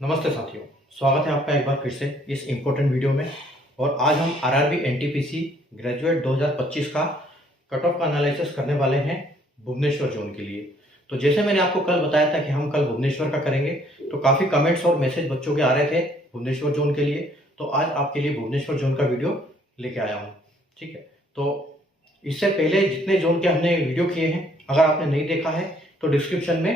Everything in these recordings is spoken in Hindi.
नमस्ते साथियों, स्वागत है आपका एक बार फिर से इस इम्पोर्टेंट वीडियो में। और आज हम आरआरबी एनटीपीसी ग्रेजुएट 2025 का कट ऑफ का एनालिसिस करने वाले हैं भुवनेश्वर जोन के लिए। तो जैसे मैंने आपको कल बताया था कि हम कल भुवनेश्वर का करेंगे, तो काफ़ी कमेंट्स और मैसेज बच्चों के आ रहे थे भुवनेश्वर जोन के लिए। तो आज आपके लिए भुवनेश्वर जोन का वीडियो लेके आया हूँ। ठीक है, तो इससे पहले जितने जोन के हमने वीडियो किए हैं, अगर आपने नहीं देखा है तो डिस्क्रिप्शन में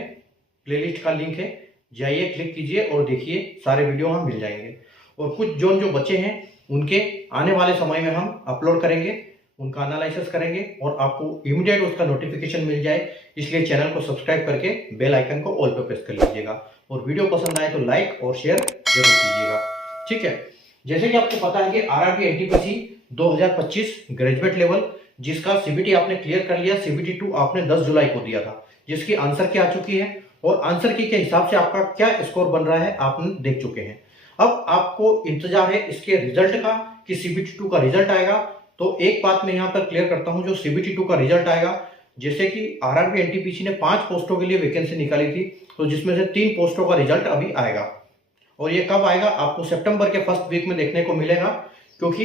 प्लेलिस्ट का लिंक है, जाइए क्लिक कीजिए और देखिए, सारे वीडियो हम मिल जाएंगे। और कुछ जोन जो बचे हैं उनके आने वाले समय में हम अपलोड करेंगे, उनका एनालिसिस करेंगे और आपको इमीडिएट उसका नोटिफिकेशन मिल जाए, इसलिए चैनल को सब्सक्राइब करके बेल आइकन को ऑल पे प्रेस कर लीजिएगा। और वीडियो पसंद आए तो लाइक और शेयर जरूर कीजिएगा। ठीक है, जैसे कि आपको पता है कि आरआरबी एनटीपीसी 2025 ग्रेजुएट लेवल, जिसका सीबीटी आपने क्लियर कर लिया, सीबीटी 2 आपने 10 जुलाई को दिया था, जिसकी आंसर की आ चुकी है और आंसर की के हिसाब से आपका क्या स्कोर बन रहा है आपने देख चुके हैं। अब आपको इंतजार है इसके रिजल्ट का कि सीबीटी 2 का रिजल्ट आएगा। तो एक बात मैं यहाँ पर क्लियर करता हूँ, जो सीबीटी 2 का रिजल्ट आएगा, जैसे कि आरआरबी एनटीपीसी ने 5 पोस्टों के लिए वैकेंसी निकाली थी, तो जिसमें से 3 पोस्टों का रिजल्ट अभी आएगा। और ये कब आएगा? आपको सितंबर के फर्स्ट वीक में देखने को मिलेगा, क्योंकि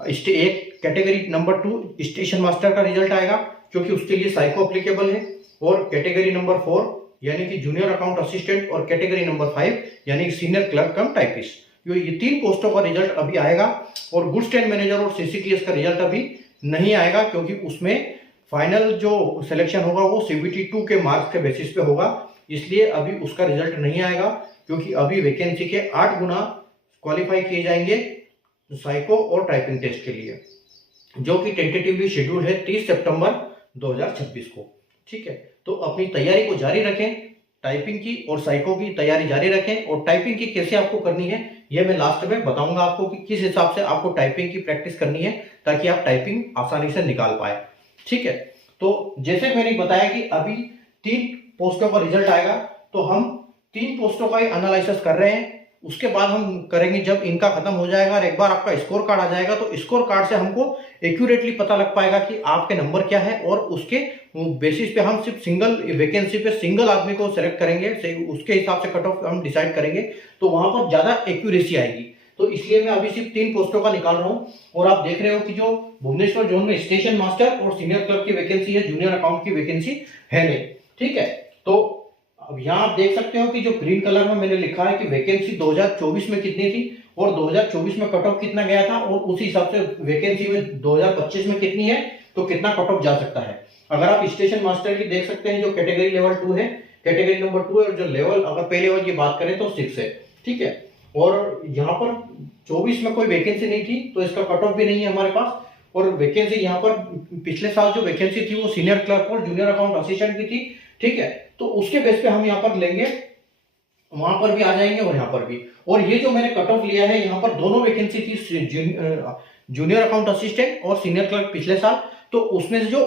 एक कैटेगरी नंबर 2 स्टेशन मास्टर का रिजल्ट आएगा, क्योंकि उसके लिए साइको एप्लीकेबल है। और कैटेगरी नंबर 4 यानी कि जूनियर अकाउंट असिस्टेंट, और कैटेगरी नंबर 5 यानी कि सीनियर क्लर्क कम टाइपिस्ट, ये 3 पोस्टों का रिजल्ट अभी आएगा। और गुड्स एंड मैनेजर और सीसीटीएस का रिजल्ट अभी नहीं आएगा, क्योंकि उसमें फाइनल जो सिलेक्शन होगा वो सीबीटी 2 के मार्क्स के बेसिस पे होगा, इसलिए अभी उसका रिजल्ट नहीं आएगा। क्योंकि अभी वैकेंसी के 8 गुना क्वालिफाई किए जाएंगे साइको और टाइपिंग टेस्ट के लिए, जो कि टेंटेटिवली शेड्यूल है 30 सितंबर 2026 को। ठीक है, तो अपनी तैयारी को जारी रखें, टाइपिंग की और साइको की तैयारी जारी रखें। और टाइपिंग की कैसे आपको करनी है ये मैं लास्ट में बताऊंगा आपको, कि किस हिसाब से आपको टाइपिंग की प्रैक्टिस करनी है, ताकि आप टाइपिंग आसानी से निकाल पाए। ठीक है, तो जैसे मैंने बताया कि अभी 3 पोस्टों का रिजल्ट आएगा, तो हम 3 पोस्टों का एनालिसिस कर रहे हैं। उसके बाद हम करेंगे जब इनका खत्म हो जाएगा और एक बार आपका स्कोर कार्ड आ जाएगा, तो स्कोर कार्ड से हमको एक्यूरेटली पता लग पाएगा कि आपके नंबर क्या है, और उसके बेसिस पे हम सिर्फ सिंगल वैकेंसी पे सिंगल आदमी को सिलेक्ट करेंगे, उसके हिसाब से कट ऑफ हम डिसाइड करेंगे, तो वहां पर ज्यादा एक्यूरेसी आएगी। तो इसलिए मैं अभी सिर्फ 3 पोस्टों का निकाल रहा हूं। और आप देख रहे हो कि जो भुवनेश्वर जोन में स्टेशन मास्टर और सीनियर क्लर्क की वैकेंसी है, जूनियर अकाउंट की वैकेंसी है नहीं। ठीक है, तो अब यहाँ आप देख सकते हो कि जो ग्रीन कलर में मैंने लिखा है कि वैकेंसी 2024 में कितनी थी और 2024 में कट ऑफ कितना गया था, और उसी हिसाब से वैकेंसी में 2025 में कितनी है, तो कितना कट ऑफ जा सकता है। अगर आप स्टेशन मास्टर की देख सकते हैं, जो कैटेगरी लेवल 2 है, कैटेगरी नंबर 2 है, और जो लेवल अगर पे लेवल की बात करें तो 6 है। ठीक है, और यहाँ पर 24 में कोई वैकेंसी नहीं थी, तो इसका कट ऑफ भी नहीं है हमारे पास। और वैकेंसी यहाँ पर पिछले साल जो वैकेंसी थी वो सीनियर क्लर्क और जूनियर अकाउंट असिस्टेंट की थी। ठीक है, तो उसके बेस पे हम यहाँ पर लेंगे, वहां पर भी आ जाएंगे और यहाँ पर भी। और ये जो मैंने कट ऑफ लिया है, यहाँ पर दोनों वैकेंसी थी, जूनियर अकाउंट असिस्टेंट और सीनियर क्लर्क पिछले साल, तो उसमें से जो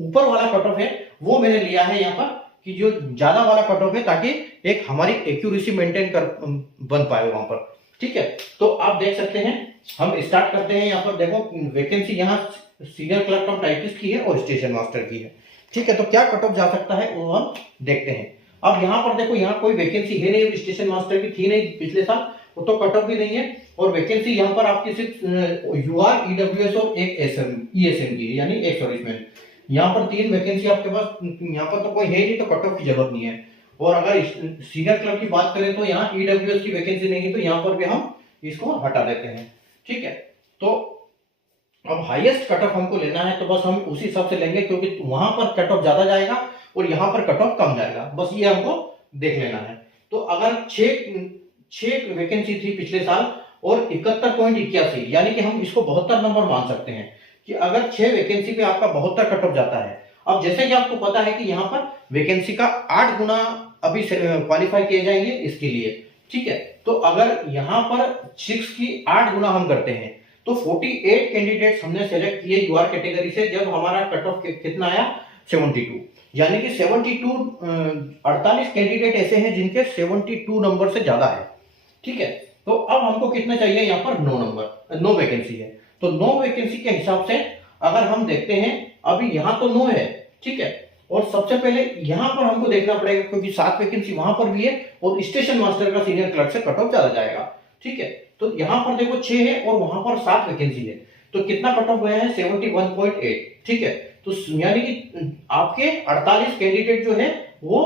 ऊपर वाला कट ऑफ है वो मैंने लिया है यहाँ पर, कि जो ज्यादा वाला कट ऑफ है, ताकि एक हमारी एक्यूरेसी मेंटेन कर बन पाए वहां पर। ठीक है, तो आप देख सकते हैं, हम स्टार्ट करते हैं। यहाँ पर देखो वैकेंसी यहाँ सीनियर क्लर्क कम टाइपिस्ट की है और स्टेशन मास्टर की है। ठीक है, तो क्या कट ऑफ जा सकता है वो हम देखते हैं। अब यहाँ पर देखो, यहाँ कोई वैकेंसी है नहीं, स्टेशन मास्टर की थी नहीं पिछले साल, वो तो कट ऑफ भी नहीं है। और वैकेंसी यहाँ पर आपकी सिर्फ यूआर, ईडब्ल्यूएस और एक ईएसएम की है, यानी एक सर्विसमैन। यहाँ पर 3 वैकेंसी आपके पास, यहाँ पर तो कोई है नहीं, तो कट ऑफ की जरूरत नहीं है। और अगर सीनियर क्लर्क की बात करें तो यहाँ ईडब्ल्यूएस की वैकेंसी नहीं है, तो यहाँ पर भी हम इसको हटा देते हैं। ठीक है, तो अब हाईएस्ट कट ऑफ हमको लेना है, तो बस हम उसी हिसाब से लेंगे, क्योंकि वहां पर कट ऑफ ज्यादा जाएगा और यहाँ पर कट ऑफ कम जाएगा, बस ये हमको देख लेना है। तो अगर 6 वैकेंसी थी पिछले साल और 71.81, यानी कि हम इसको 72 नंबर मान सकते हैं, कि अगर 6 वैकेंसी पे आपका 72 कट ऑफ जाता है। अब जैसे कि आपको पता है कि यहाँ पर वैकेंसी का 8 गुना अभी क्वालिफाई किए जाएंगे इसके लिए। ठीक है, तो अगर यहाँ पर 6 की 8 गुना हम करते हैं, तो 48 कैंडिडेट्स हमने सेलेक्ट किए यूआर कैटेगरी से, जब हमारा कट ऑफ कितना आया 72, यानी कि 48 कैंडिडेट ऐसे हैं जिनके 72 नंबर से ज्यादा है। ठीक है, तो अब हमको कितना चाहिए, यहाँ पर 9 वैकेंसी है। तो 9 वैकेंसी के हिसाब से अगर हम देखते हैं, अभी यहाँ तो 9 है। ठीक है, और सबसे पहले यहाँ पर हमको देखना पड़ेगा क्योंकि 7 वैकेंसी वहां पर भी है और स्टेशन मास्टर का सीनियर क्लर्क से कट ऑफ ज्यादा जाएगा। ठीक है, तो यहाँ पर देखो 6 है और वहां पर 7 वैकेंसी है, तो कितना कट ऑफ गया है 71.8। ठीक है, तो यानी कि आपके 48 कैंडिडेट जो है वो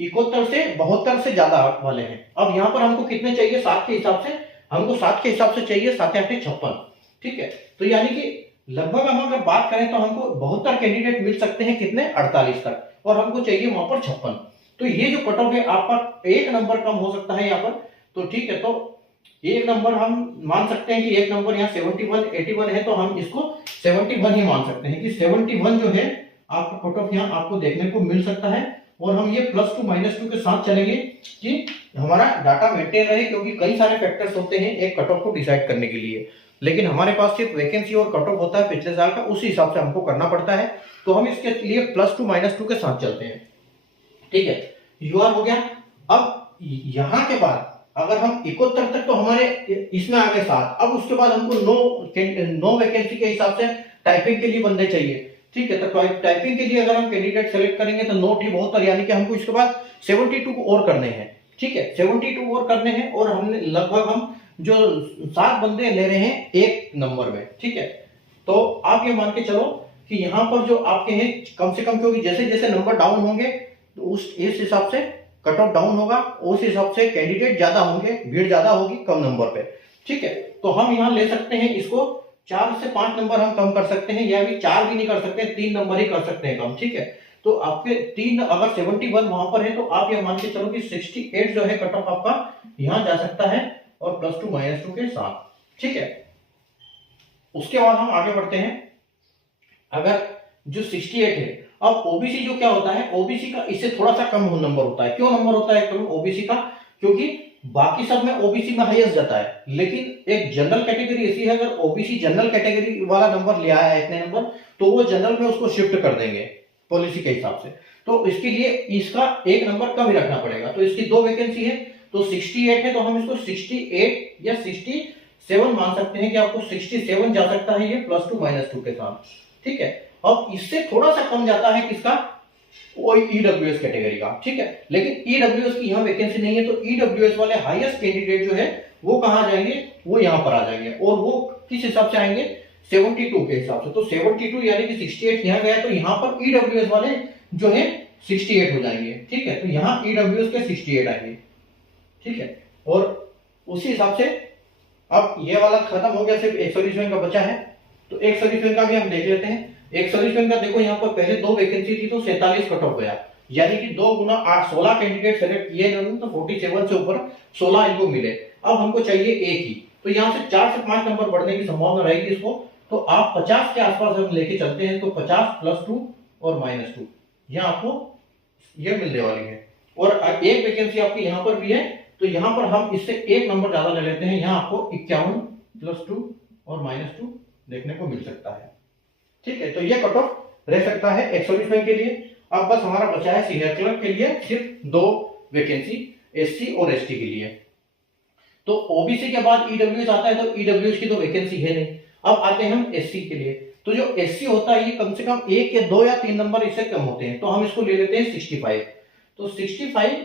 71 से 72 से ज्यादा वाले हैं। अब यहाँ पर हमको कितने चाहिए 7 के हिसाब से, हमको 7 के हिसाब से चाहिए 7 8 56। ठीक है, तो यानी कि लगभग हम अगर बात करें तो हमको 72 कैंडिडेट मिल सकते हैं कितने 48 तक, और हमको चाहिए वहां पर 56। तो ये जो कट ऑफ है आपका 1 नंबर कम हो सकता है यहाँ पर। तो ठीक है, तो 1 नंबर हम मान सकते हैं कि 1 नंबर यहाँ 71 81 है, तो हम इसको 71 ही मान सकते हैं कि 71 जो है आपका कट ऑफ यहाँ आपको देखने को मिल सकता है। और हम ये +2 -2 के साथ चलेंगे कि हमारा डाटा मेंटेन रहे, क्योंकि कई सारे फैक्टर्स होते हैं एक कट ऑफ को डिसाइड करने के लिए, लेकिन हमारे पास सिर्फ वैकेंसी और कट ऑफ होता है पिछले साल का, उसी हिसाब से हमको करना पड़ता है। तो हम इसके लिए +2 -2 के साथ चलते हैं। ठीक है, यूआर हो गया। अब यहां के बाद अगर हम 71 तक तो हमारे इसमें आ गए 7, अब उसके बाद हमको 9 वैकेंसी के हिसाब से टाइपिंग के लिए बंदे चाहिए। ठीक है, तो टाइपिंग के लिए अगर हम कैंडिडेट सेलेक्ट करेंगे तो 9 ही बहुत, यानी कि हमको इसके बाद 72 और करने हैं। ठीक है, 72 और करने हैं, और हमने लगभग हम जो 7 बंदे ले रहे हैं 1 नंबर में। ठीक है, तो आप ये मान के चलो कि यहाँ पर जो आपके हैं कम से कम, क्योंकि जैसे जैसे नंबर डाउन होंगे तो इस हिसाब से कट ऑफ डाउन होगा, उस हिसाब से कैंडिडेट ज्यादा होंगे, भीड़ ज्यादा होगी कम नंबर पे। ठीक है, तो हम यहाँ ले सकते हैं इसको 4 से 5 नंबर हम कम कर सकते हैं, या भी 4 भी नहीं कर सकते, 3 नंबर ही कर सकते हैं कम। ठीक है, तो आपके 3 अगर 71 वहां पर है तो आप ये मान के चलो कि 68 जो है कट ऑफ आपका यहाँ जा सकता है, और +2 -2 के साथ। ठीक है, उसके बाद हम आगे बढ़ते हैं। अगर जो 68 है, अब ओबीसी जो क्या होता है, ओबीसी का इससे थोड़ा सा कम नंबर होता है। क्यों नंबर होता है कम ओबीसी का? क्योंकि बाकी सब में ओबीसी में हाईएस्ट जाता है, लेकिन एक जनरल कैटेगरी ऐसी है, अगर ओबीसी जनरल कैटेगरी वाला नंबर ले आया है इतने नंबर, तो वो जनरल में उसको शिफ्ट कर देंगे पॉलिसी के हिसाब से। तो इसके लिए इसका 1 नंबर कम ही रखना पड़ेगा। तो इसकी 2 वैकेंसी है, तो 68 है, तो हम इसको 68 या 67 मान सकते हैं कि आपको 67 जा सकता है ये +2 -2 के साथ। ठीक है, अब इससे थोड़ा सा कम जाता है किसका, वो ईडब्ल्यूएस कैटेगरी का। ठीक है, लेकिन ईडब्ल्यूएस की यहाँ वैकेंसी नहीं है, तो ईडब्ल्यूएस वाले हाईएस्ट कैंडिडेट जो है वो कहां जाएंगे, वो यहाँ पर आ जाएंगे, और वो किस हिसाब से आएंगे 72 के हिसाब से। तो 72 यानी कि 68 यहाँ गया, तो यहाँ पर ईडब्ल्यूएस वाले जो है 68 हो जाएंगे। ठीक है, तो यहाँ ईडब्ल्यूएस के 68 आएंगे। ठीक है, और उसी हिसाब से अब ये वाला खत्म हो गया, सिर्फ एक सर्विसमैन का बचा है, तो एक सर्विसमैन का भी हम देख लेते हैं। एक सर्विसमैन का देखो यहाँ पर पहले 2 वैकेंसी थी तो 47 कट ऑफ गया, यानी कि 2 गुना 8 16 कैंडिडेट सेलेक्ट किए इन्होंने, तो 47 से ऊपर 16 इनको मिले। अब हमको चाहिए 1 ही, तो यहाँ से 4 से 5 नंबर बढ़ने की संभावना रहेगी इसको। तो आप 50 के आसपास हम लेके चलते हैं, तो 50 +2 और -2 यहाँ आपको ये मिलने वाली है। और एक वैकेंसी आपकी यहाँ पर भी है, तो यहाँ पर हम इससे 1 नंबर ज्यादा ले लेते हैं, यहाँ आपको 51 +2 और -2 देखने को मिल सकता है। ठीक है, तो ये कट ऑफ रह सकता है एक सर्विसमैन के लिए। अब बस हमारा बचा है सीनियर क्लर्क के लिए सिर्फ 2 वैकेंसी, एससी और एसटी के लिए। तो ओबीसी के बाद ईडब्ल्यूएस आता है, तो ईडब्ल्यूएस की तो वैकेंसी है नहीं। अब आते हैं हम एससी के लिए, तो जो एससी होता है ये कम से कम 1 या 2 या 3 नंबर इससे कम होते हैं, तो हम इसको ले लेते हैं 65। तो 65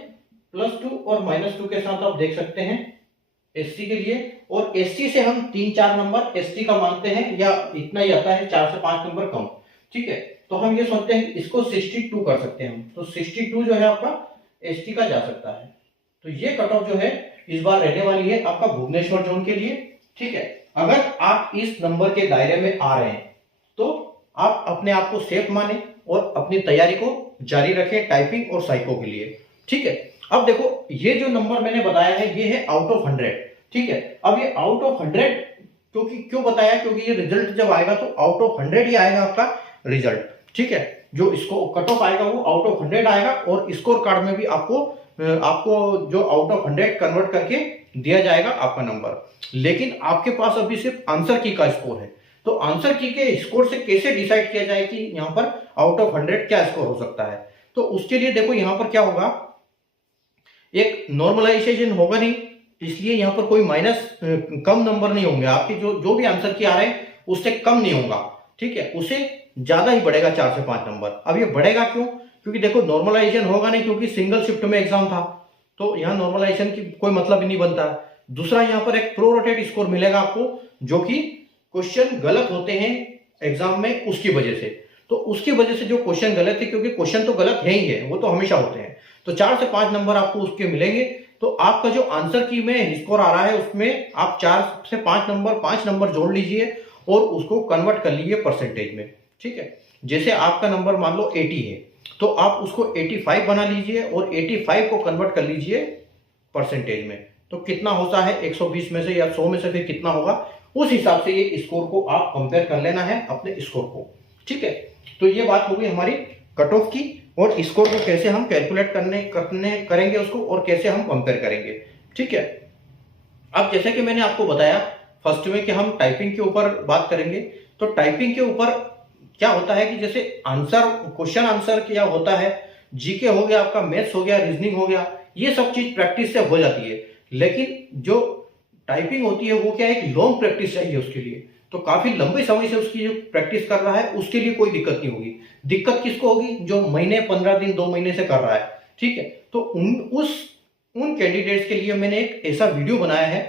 +2 और -2 के साथ आप देख सकते हैं एससी के लिए। और एससी से हम 3-4 नंबर एसटी का मानते हैं, या इतना ही आता है 4 से 5 नंबर कम। ठीक है, तो हम ये सोचते हैं इसको 62 कर सकते हैं हम, तो 62 जो है आपका एसटी का जा सकता है। तो ये कट ऑफ जो है इस बार रहने वाली है आपका भुवनेश्वर जोन के लिए। ठीक है, अगर आप इस नंबर के दायरे में आ रहे हैं तो आप अपने आप को सेफ माने और अपनी तैयारी को जारी रखें टाइपिंग और साइको के लिए। ठीक है, अब देखो ये जो नंबर मैंने बताया है ये है आउट ऑफ 100। ठीक है, अब ये आउट ऑफ 100 क्यों बताया, क्योंकि ये रिजल्ट जब आएगा तो आउट ऑफ 100 ही आएगा आपका रिजल्ट। ठीक है, जो इसको कट ऑफ आएगा वो आउट ऑफ 100 आएगा, और स्कोर कार्ड में भी आपको जो आउट ऑफ 100 कन्वर्ट करके दिया जाएगा आपका नंबर। लेकिन आपके पास अभी सिर्फ आंसर की का स्कोर है, तो आंसर की के स्कोर से कैसे डिसाइड किया जाए कि यहाँ पर आउट ऑफ 100 क्या स्कोर हो सकता है। तो उसके लिए देखो यहाँ पर क्या होगा, एक नॉर्मलाइजेशन होगा नहीं, इसलिए यहाँ पर कोई माइनस कम नंबर नहीं होंगे आपके, जो भी आंसर की आ रहे हैं उससे कम नहीं होगा। ठीक है, उससे ज्यादा ही बढ़ेगा 4 से 5 नंबर। अब ये बढ़ेगा क्यों, क्योंकि देखो नॉर्मलाइजेशन होगा नहीं, क्योंकि सिंगल शिफ्ट में एग्जाम था, तो यहाँ नॉर्मलाइजेशन की कोई मतलब ही नहीं बनता। दूसरा यहाँ पर एक प्रोरेटेड स्कोर मिलेगा आपको, जो कि क्वेश्चन गलत होते हैं एग्जाम में उसकी वजह से। तो उसकी वजह से जो क्वेश्चन गलत है, क्योंकि क्वेश्चन तो गलत है ही है, वो तो हमेशा होते हैं, तो 4 से 5 नंबर आपको उसके मिलेंगे। तो आपका जो आंसर की में स्कोर आ रहा है उसमें आप 4 से 5 नंबर 5 नंबर जोड़ लीजिए और उसको कन्वर्ट कर लीजिए परसेंटेज में। ठीक है, जैसे आपका नंबर मान लो 80 है, तो आप उसको 85 बना लीजिए और 85 को कन्वर्ट कर लीजिए परसेंटेज में। तो कितना होता है 120 में से या 100 में से फिर कितना होगा, उस हिसाब से ये स्कोर को आप कंपेयर कर लेना है अपने स्कोर को। ठीक है, तो ये बात हो गई हमारी कट ऑफ की, और स्कोर को कैसे हम कैलकुलेट करेंगे उसको, और कैसे हम कंपेयर करेंगे। ठीक है, अब जैसे कि मैंने आपको बताया फर्स्ट में कि हम टाइपिंग के ऊपर बात करेंगे। तो टाइपिंग के ऊपर क्या होता है कि जैसे आंसर, क्वेश्चन आंसर क्या होता है, जीके हो गया, आपका मैथ्स हो गया, रीजनिंग हो गया, ये सब चीज प्रैक्टिस से हो जाती है। लेकिन जो टाइपिंग होती है वो क्या है, एक लॉन्ग प्रैक्टिस चाहिए उसके लिए। तो काफी लंबे समय से उसकी जो प्रैक्टिस कर रहा है उसके लिए कोई दिक्कत नहीं होगी। दिक्कत किसको होगी, जो महीने 15 दिन 2 महीने से कर रहा है। ठीक है, तो उन कैंडिडेट्स के लिए मैंने एक ऐसा वीडियो बनाया है,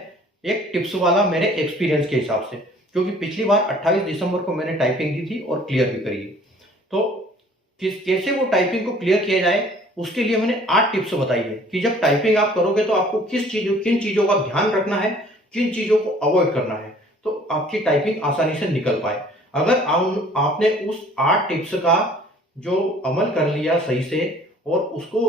एक टिप्स वाला, मेरे एक्सपीरियंस के हिसाब से, क्योंकि पिछली बार 28 दिसंबर को मैंने टाइपिंग दी थी और क्लियर भी करी है। तो कैसे वो टाइपिंग को क्लियर किया जाए, उसके लिए मैंने 8 टिप्स बताई है कि जब टाइपिंग आप करोगे तो आपको किन चीजों का ध्यान रखना है, किन चीजों को अवॉइड करना है, तो आपकी टाइपिंग आसानी से निकल पाए। अगर आपने उस 8 टिप्स का जो अमल कर लिया सही से, और उसको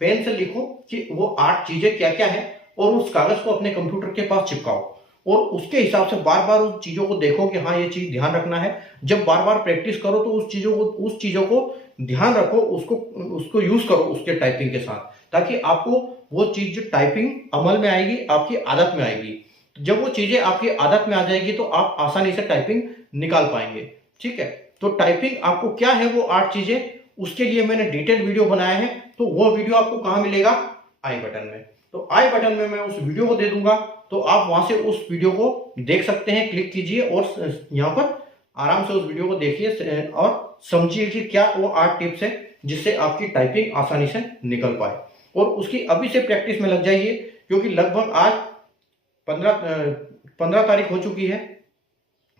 पेन से लिखो कि वो 8 चीजें क्या क्या है, और उस कागज को अपने कंप्यूटर के पास चिपकाओ, और उसके हिसाब से बार बार उस चीजों को देखो कि हाँ ये चीज ध्यान रखना है। जब बार बार प्रैक्टिस करो तो उस चीजों को ध्यान रखो, उसको यूज करो उसके टाइपिंग के साथ, ताकि आपको वो चीज जो टाइपिंग अमल में आएगी, आपकी आदत में आएगी। जब वो चीजें आपकी आदत में आ जाएगी तो आप आसानी से टाइपिंग निकाल पाएंगे। ठीक है, तो टाइपिंग आपको क्या है वो 8 चीजें, उसके लिए मैंने डिटेल वीडियो बनाया है। तो वो वीडियो आपको कहां मिलेगा, आई बटन में। तो आई बटन में मैं उस वीडियो को दे दूंगा, तो आप वहां से उस वीडियो को देख सकते हैं, क्लिक कीजिए और यहाँ पर आराम से उस वीडियो को देखिए और समझिए कि क्या वो 8 टिप्स है जिससे आपकी टाइपिंग आसानी से निकल पाए। और उसकी अभी से प्रैक्टिस में लग जाइए, क्योंकि लगभग आज 15 तारीख हो चुकी है।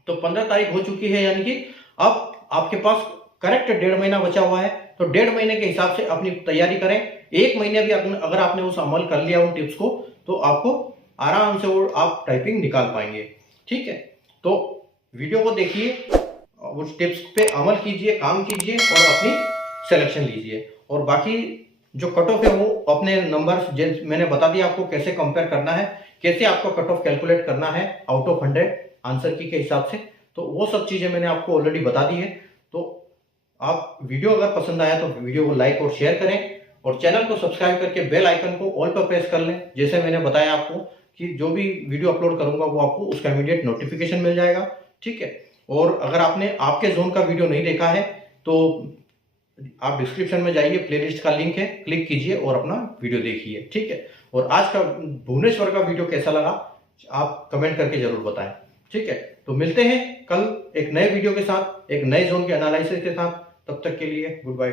तो 15 तारीख हो चुकी है, यानी कि अब आपके पास करेक्ट 1.5 महीना बचा हुआ है। तो 1.5 महीने के हिसाब से अपनी तैयारी करें। 1 महीने भी अगर आपने उस अमल कर लिया उन टिप्स को, तो आपको आराम से वो आप टाइपिंग निकाल पाएंगे। ठीक है, तो वीडियो को देखिए, उस टिप्स पे अमल कीजिए, काम कीजिए और अपनी सिलेक्शन लीजिए। और बाकी जो कट ऑफ है वो अपने नंबर मैंने बता दिया आपको कैसे कंपेयर करना है, कैसे आपको कट ऑफ कैलकुलेट करना है आउट ऑफ 100 आंसर की के हिसाब से। तो वो सब चीजें मैंने आपको ऑलरेडी बता दी है। तो आप वीडियो अगर पसंद आया तो वीडियो को लाइक और शेयर करें, और चैनल को सब्सक्राइब करके बेल आइकन को ऑल पर प्रेस कर लें। जैसे मैंने बताया आपको कि जो भी वीडियो अपलोड करूंगा वो आपको उसका इमीडिएट नोटिफिकेशन मिल जाएगा। ठीक है, और अगर आपने आपके जोन का वीडियो नहीं देखा है तो आप डिस्क्रिप्शन में जाइए, प्लेलिस्ट का लिंक है, क्लिक कीजिए और अपना वीडियो देखिए। ठीक है, और आज का भुवनेश्वर का वीडियो कैसा लगा आप कमेंट करके जरूर बताएं। ठीक है, तो मिलते हैं कल एक नए वीडियो के साथ, एक नए जोन के एनालिसिस के साथ। तब तक के लिए गुड बाय।